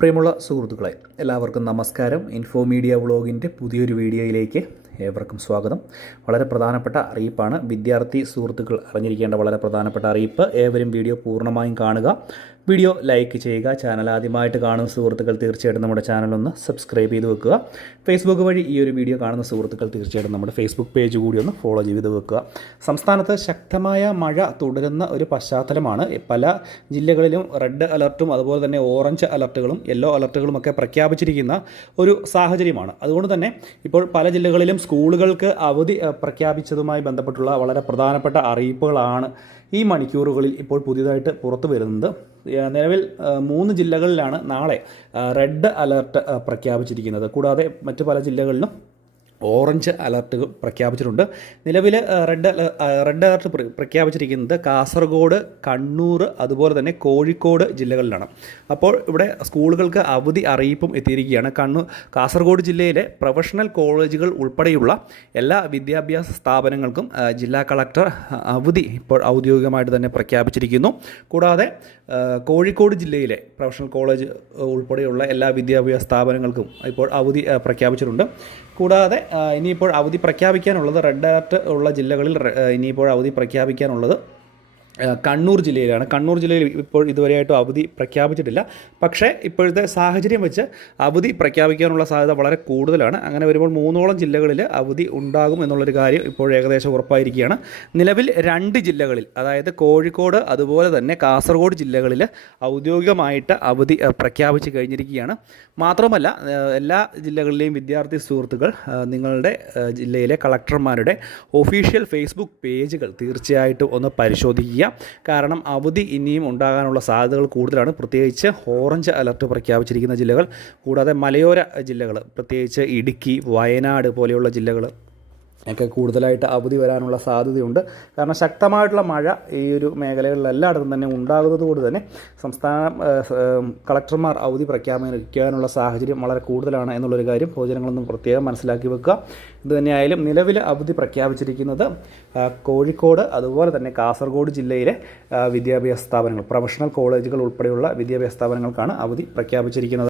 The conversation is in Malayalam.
പ്രിയമുള്ള സുഹൃത്തുക്കളെ, എല്ലാവർക്കും നമസ്കാരം. ഇൻഫോ മീഡിയ വ്ളോഗിൻ്റെ പുതിയൊരു വീഡിയോയിലേക്ക് ഏവർക്കും സ്വാഗതം. വളരെ പ്രധാനപ്പെട്ട അറിയിപ്പാണ്. വിദ്യാർത്ഥി സുഹൃത്തുക്കൾ അറിഞ്ഞിരിക്കേണ്ട വളരെ പ്രധാനപ്പെട്ട അറിയിപ്പ്. ഏവരും വീഡിയോ പൂർണ്ണമായും കാണുക. വീഡിയോ ലൈക്ക് ചെയ്യുക. ചാനൽ ആദ്യമായിട്ട് കാണുന്ന സുഹൃത്തുക്കൾ തീർച്ചയായിട്ടും നമ്മുടെ ചാനലൊന്ന് സബ്സ്ക്രൈബ് ചെയ്ത് വെക്കുക. ഫേസ്ബുക്ക് വഴി ഈ ഒരു വീഡിയോ കാണുന്ന സുഹൃത്തുക്കൾ തീർച്ചയായിട്ടും നമ്മുടെ ഫേസ്ബുക്ക് പേജ് കൂടി ഒന്ന് ഫോളോ ചെയ്ത് വെക്കുക. സംസ്ഥാനത്ത് ശക്തമായ മഴ തുടരുന്ന ഒരു പശ്ചാത്തലമാണ്. പല ജില്ലകളിലും റെഡ് അലർട്ടും അതുപോലെ തന്നെ ഓറഞ്ച് അലർട്ടുകളും യെല്ലോ അലർട്ടുകളുമൊക്കെ പ്രഖ്യാപിച്ചിരിക്കുന്ന ഒരു സാഹചര്യമാണ്. അതുകൊണ്ട് തന്നെ ഇപ്പോൾ പല ജില്ലകളിലും സ്കൂളുകൾക്ക് അവധി പ്രഖ്യാപിച്ചതുമായി ബന്ധപ്പെട്ടുള്ള വളരെ പ്രധാനപ്പെട്ട അറിയിപ്പുകളാണ് ഈ മണിക്കൂറുകളിൽ ഇപ്പോൾ പുതിയതായിട്ട് പുറത്തു വരുന്നത്. നിലവിൽ 3 ജില്ലകളിലാണ് നാളെ റെഡ് അലർട്ട് പ്രഖ്യാപിച്ചിരിക്കുന്നത്. കൂടാതെ മറ്റ് പല ജില്ലകളിലും ഓറഞ്ച് അലർട്ട് പ്രഖ്യാപിച്ചിട്ടുണ്ട്. നിലവിൽ റെഡ് അലർട്ട് പ്രഖ്യാപിച്ചിരിക്കുന്നത് കാസർഗോഡ്, കണ്ണൂർ, അതുപോലെ തന്നെ കോഴിക്കോട് ജില്ലകളിലാണ്. അപ്പോൾ ഇവിടെ സ്കൂളുകൾക്ക് അവധി അറിയിപ്പും എത്തിയിരിക്കുകയാണ്. കാസർഗോഡ് ജില്ലയിലെ പ്രൊഫഷണൽ കോളേജുകൾ ഉൾപ്പെടെയുള്ള എല്ലാ വിദ്യാഭ്യാസ സ്ഥാപനങ്ങൾക്കും ജില്ലാ കളക്ടർ അവധി ഇപ്പോൾ ഔദ്യോഗികമായിട്ട് തന്നെ പ്രഖ്യാപിച്ചിരിക്കുന്നു. കൂടാതെ കോഴിക്കോട് ജില്ലയിലെ പ്രൊഫഷണൽ കോളേജ് ഉൾപ്പെടെയുള്ള എല്ലാ വിദ്യാഭ്യാസ സ്ഥാപനങ്ങൾക്കും ഇപ്പോൾ അവധി പ്രഖ്യാപിച്ചിട്ടുണ്ട്. കൂടാതെ ഇനിയിപ്പോൾ അവധി പ്രഖ്യാപിക്കാനുള്ളത് റെഡ് അലർട്ട് ഉള്ള ജില്ലകളിൽ ഇനിയിപ്പോൾ അവധി പ്രഖ്യാപിക്കാനുള്ളത് കണ്ണൂർ ജില്ലയിലാണ്. കണ്ണൂർ ജില്ലയിൽ ഇപ്പോൾ ഇതുവരെയായിട്ടും അവധി പ്രഖ്യാപിച്ചിട്ടില്ല. പക്ഷേ ഇപ്പോഴത്തെ സാഹചര്യം വെച്ച് അവധി പ്രഖ്യാപിക്കാനുള്ള സാധ്യത വളരെ കൂടുതലാണ്. അങ്ങനെ വരുമ്പോൾ 3ഓളം ജില്ലകളിൽ അവധി ഉണ്ടാകും എന്നുള്ളൊരു കാര്യം ഇപ്പോൾ ഏകദേശം ഉറപ്പായിരിക്കുകയാണ്. നിലവിൽ 2 ജില്ലകളിൽ, അതായത് കോഴിക്കോട് അതുപോലെ തന്നെ കാസർഗോഡ് ജില്ലകളിൽ ഔദ്യോഗികമായിട്ട് അവധി പ്രഖ്യാപിച്ച് കഴിഞ്ഞിരിക്കുകയാണ്. മാത്രമല്ല എല്ലാ ജില്ലകളിലെയും വിദ്യാർത്ഥി സുഹൃത്തുക്കൾ നിങ്ങളുടെ ജില്ലയിലെ കളക്ടർമാരുടെ ഒഫീഷ്യൽ ഫേസ്ബുക്ക് പേജുകൾ തീർച്ചയായിട്ടും ഒന്ന് പരിശോധിക്കുക. കാരണം അവധി ഇനിയും ഉണ്ടാകാനുള്ള സാധ്യതകൾ കൂടുതലാണ്. പ്രത്യേകിച്ച് ഓറഞ്ച് അലർട്ട് പ്രഖ്യാപിച്ചിരിക്കുന്ന ജില്ലകൾ, കൂടാതെ മലയോര ജില്ലകൾ, പ്രത്യേകിച്ച് ഇടുക്കി, വയനാട് പോലെയുള്ള ജില്ലകൾ ഒക്കെ കൂടുതലായിട്ട് അവധി വരാനുള്ള സാധ്യതയുണ്ട്. കാരണം ശക്തമായിട്ടുള്ള മഴ ഈ ഒരു മേഖലകളിലെല്ലായിടത്തും തന്നെ ഉണ്ടാകുന്നത് കൊണ്ട് തന്നെ സംസ്ഥാന കളക്ടർമാർ അവധി പ്രഖ്യാപിക്കാനുള്ള സാഹചര്യം വളരെ കൂടുതലാണ് എന്നുള്ളൊരു കാര്യം പൊതുജനങ്ങളൊന്നും പ്രത്യേകം മനസ്സിലാക്കി വെക്കുക. ഇതുതന്നെയായാലും നിലവിൽ അവധി പ്രഖ്യാപിച്ചിരിക്കുന്നത് കോഴിക്കോട് അതുപോലെ തന്നെ കാസർഗോഡ് ജില്ലയിലെ വിദ്യാഭ്യാസ സ്ഥാപനങ്ങൾ, പ്രൊഫഷണൽ കോളേജുകൾ ഉൾപ്പെടെയുള്ള വിദ്യാഭ്യാസ സ്ഥാപനങ്ങൾക്കാണ് അവധി പ്രഖ്യാപിച്ചിരിക്കുന്നത്.